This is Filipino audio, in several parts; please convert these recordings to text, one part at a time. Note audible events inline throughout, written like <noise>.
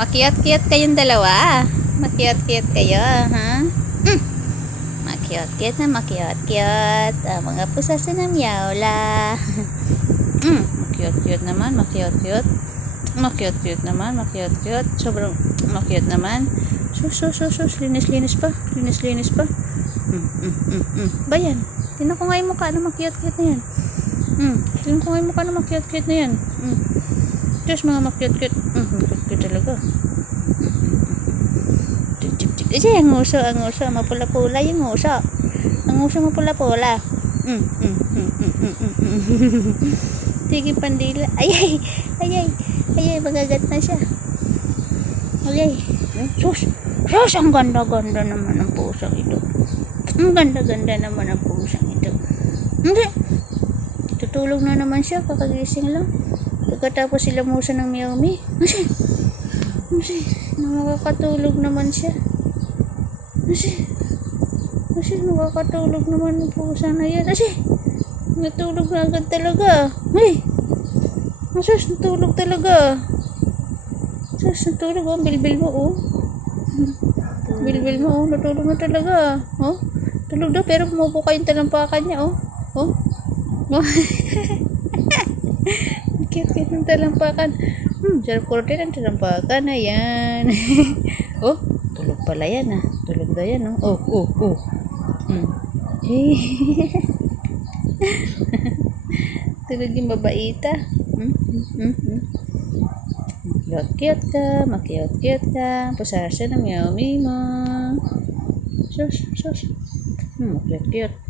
Makiyot-kiyot kayong dalawa. Makiyot-kiyot kayo, ha? Mm. Makiyot-kiyot na makiyot-kiyot. Ang mga pusa sa namyaula. <laughs> mm. Makiyot-kiyot naman, makiyot-kiyot. Makiyot-kiyot naman, makiyot-kiyot. Sobrang makiyot naman. Sus, sus, sus, sus. Linis-linis pa. Linis-linis pa. Mm, mm, mm, mm. Bayan. Tinan ko nga yung mukha na makiyot-kiyot na yan. Mm. Tinan ko nga yung mukha na makiyot-kiyot na yan. Mm. Diyos, mga makiyot-kiyot. Mm, talaga. Chik, chik, chik. Kasi ang uso, ang uso. Mapula-pula yung uso. Ang uso mapula-pula. Mm, mm, mm, mm, mm, mm, mm. <laughs> Sige, pandila. Ay, ay, ay, ay, ay, ay, magagat na siya. Ay, ay. Sus, sus, ang ganda-ganda naman ng pusang ito. Ang ganda-ganda naman ng pusang ito. Hindi. Tutulog na naman siya, kakagising lang. Pagkatapos sila musa ng Miyomi. Kasi, kasi, nakakatulog naman siya. Kasi, kasi nakakatulog naman ng pusa na yan. Kasi, natulog na agad talaga. Ay, asus, natulog talaga. Asus, natulog oh, bilbil mo oh. Bilbil mo oh, natulog na talaga. Oh, tulog daw pero bumubuka yung talampakan niya oh. Oh, oh. <laughs> <laughs> Cute-cute ng talampakan. Hmm, sarap ko rin ang talampakan. Ayan. <laughs> oh, tulog pala yan ah. Tulog daw yan oh. Oh, oh, oh. Hmm. <laughs> Tulog yung babaita. Hmm, hmm, hmm, hmm. Cute-cute ka, makiyot-cute ka. Pusasa ng yummy mo. Sus, sus. Hmm, cute-cute.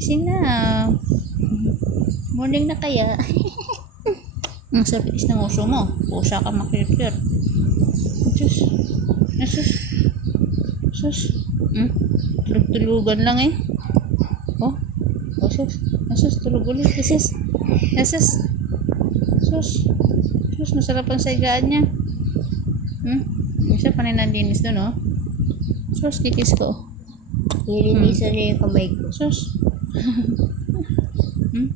gising na. Morning na kaya. <laughs> Ang sapis ng uso mo. Pusa ka makikit. Diyos. Asus. Asus. Hmm? Tulog-tulugan lang eh. Oh. Asus. Asus. Tulog ulit. Asus. Asus. Sus. Sus. Masarap ang saigaan niya. Hmm? Isa pa rin nandinis doon oh. Sus. Kikis ko. Nilinisan niya yung kamay ko. Sus. 嗯。